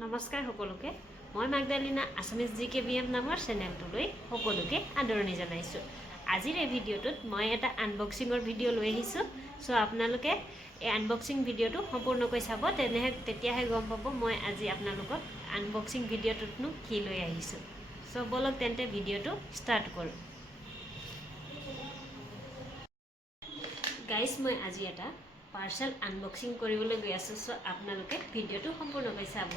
নমস্কাৰ সকলোকে মই মাগদালিনা আছামিজ জিকেবিএম নামৰ চেনেলটোলৈ সকলোকে আদৰণি জনাইছোঁ। আজিৰ এই ভিডিঅ'টোত মই এটা আনবক্সিঙৰ ভিডিঅ' লৈ আহিছোঁ। সো আপোনালোকে এই আনবক্সিং ভিডিঅ'টো সম্পূৰ্ণকৈ চাব, তেতিয়াহে গম পাব মই আজি আপোনালোকক আনবক্সিং ভিডিঅ'টোতনো কি লৈ আহিছোঁ। সো বলক তেন্তে ভিডিঅ'টো ষ্টাৰ্ট কৰোঁ। গাইজ মই আজি এটা পাৰ্চেল আনবক্সিং কৰিবলৈ গৈ আছোঁ। সো আপোনালোকে ভিডিঅ'টো সম্পূৰ্ণকৈ চাব।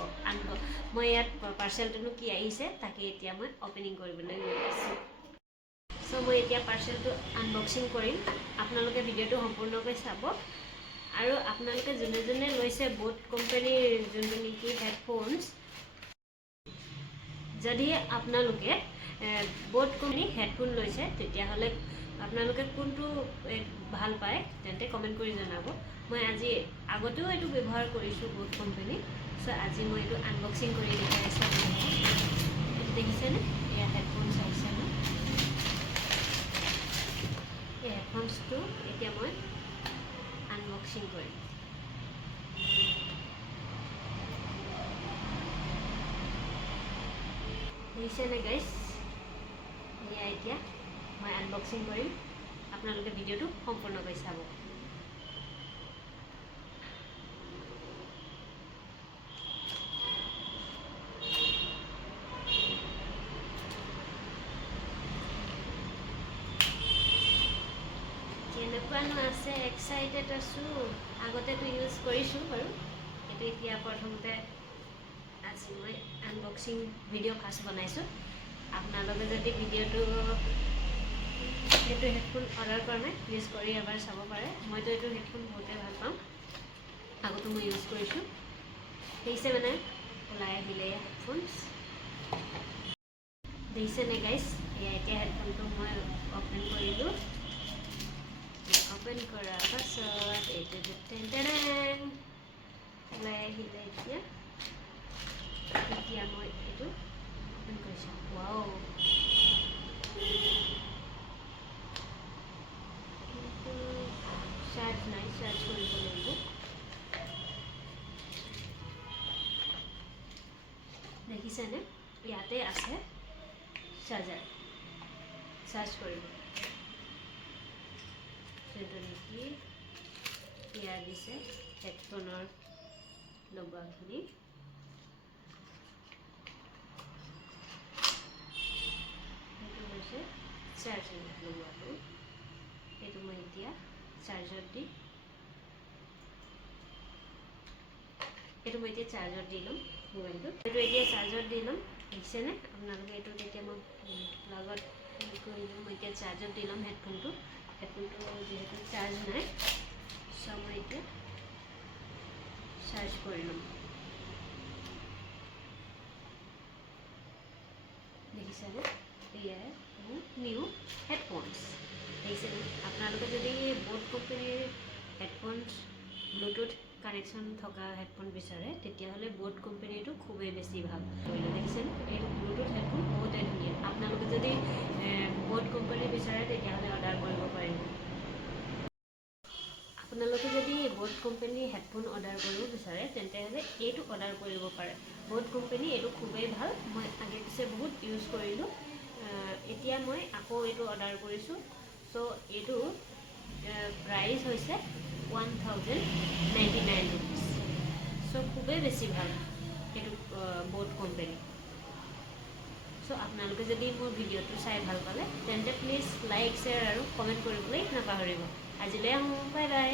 মই ইয়াত পাৰ্চেলটোনো কি আহিছে তাকে এতিয়া মই অপেনিং কৰিবলৈ গৈ আছোঁ। সো মই এতিয়া পাৰ্চেলটো আনবক্সিং কৰিম, আপোনালোকে ভিডিঅ'টো সম্পূৰ্ণকৈ চাব। আৰু আপোনালোকে যোনে যোনে লৈছে বোট কোম্পানীৰ যোনটো নেকি হেডফোনছ, যদি আপোনালোকে বোট কোম্পানী হেডফোন লৈছে তেতিয়াহ'লে আপোনালোকে কোনটো ভাল পায় তেন্তে কমেণ্ট কৰি জনাব। মই আজি আগতেও এইটো ব্যৱহাৰ কৰিছোঁ বোট কোম্পানী। সো আজি মই এইটো আনবক্সিং কৰি দেখাই আছোঁ। এইটো দেখিছেনে? এয়া হেডফোনছ আহিছে ন। এই হেডফোনছটো এতিয়া মই আনবক্সিং কৰিম। দেখিছেনে গাইজ? এয়া এতিয়া মই আনবক্সিং কৰিম, আপোনালোকে ভিডিঅ'টো সম্পূৰ্ণকৈ চাব। কেনেকুৱানো আছে, এক্সাইটেড আছোঁ। আগতেতো ইউজ কৰিছোঁ বাৰু, কিন্তু এতিয়া প্ৰথমতে আজি মই আনবক্সিং ভিডিঅ' ফাৰ্ষ্ট বনাইছোঁ। আপোনালোকে যদি ভিডিঅ'টো এইটো হেডফোন অৰ্ডাৰ কৰা নাই, প্লিজ কৰি এবাৰ চাব পাৰে। মইতো এইটো হেডফোন বহুতেই ভাল পাওঁ, আগতো মই ইউজ কৰিছোঁ। দেখিছে মানে ওলাই আহিলে হেডফোনছ। দেখিছেনে গাইজ? এয়া এতিয়া হেডফোনটো মই অ'পেন কৰিলোঁ। অ'পেন কৰাৰ পাছত এইটো ওলাই আহিলে। এতিয়া মই এইটো অ'পেন কৰিছোঁ। ৱাও, কিন্তু চাৰ্জ নাই, চাৰ্জ কৰিব লাগিব। দেখিছেনে? ইয়াতে আছে চাৰ্জাৰ, চাৰ্জ কৰিব। যোনটো নেকি ইয়াৰ দিছে হেডফোনৰ লগোৱাখিনি। সেইটো হৈছে চাৰ্জাৰ লগোৱাটো। সেইটো মই এতিয়া চাৰ্জত দি ল'ম মোবাইলটো। এইটো এতিয়া চাৰ্জত দি ল'ম। দেখিছেনে আপোনালোকে? এইটো তেতিয়া মই লগত কৰি ল'ম। মই এতিয়া চাৰ্জত দি ল'ম হেডফোনটো যিহেতু চাৰ্জ নাই। চ' মই এতিয়া চাৰ্জ কৰি ল'ম। দেখিছেনে? এয়াই মোৰ নিউ হেডফোনছ। দেখিছেনে? আপোনালোকে যদি বোট কোম্পানীৰ হেডফোনছ ব্লুটুথ কানেকশ্যন থকা হেডফোন বিচাৰে তেতিয়াহ'লে বোট কোম্পানীটো খুবেই বেছি ভাল। দেখিছেনে? এইটো ব্লুটুথ হেডফোন বহুতেই ধুনীয়া। আপোনালোকে যদি বোট কোম্পানী বিচাৰে তেতিয়াহ'লে অৰ্ডাৰ কৰিব পাৰিব। আপোনালোকে যদি বোট কোম্পানীৰ হেডফোন অৰ্ডাৰ কৰিব বিচাৰে তেন্তেহ'লে এইটো অৰ্ডাৰ কৰিব পাৰে। বোট কোম্পানী এইটো খুবেই ভাল। মই আগে পিছে বহুত ইউজ কৰিলোঁ। এতিয়া মই আকৌ এইটো অৰ্ডাৰ কৰিছোঁ। চ' এইটো প্ৰাইচ হৈছে 1099 ৰুপিজ। চ' খুবেই বেছি ভাল এইটো বোট কোম্পানী। চ' আপোনালোকে যদি মোৰ ভিডিঅ'টো চাই ভাল পালে তেন্তে প্লিজ লাইক, শ্বেয়াৰ আৰু কমেণ্ট কৰিবলৈ নাপাহৰিব। আজিলৈ আহোঁ, বাই বাই।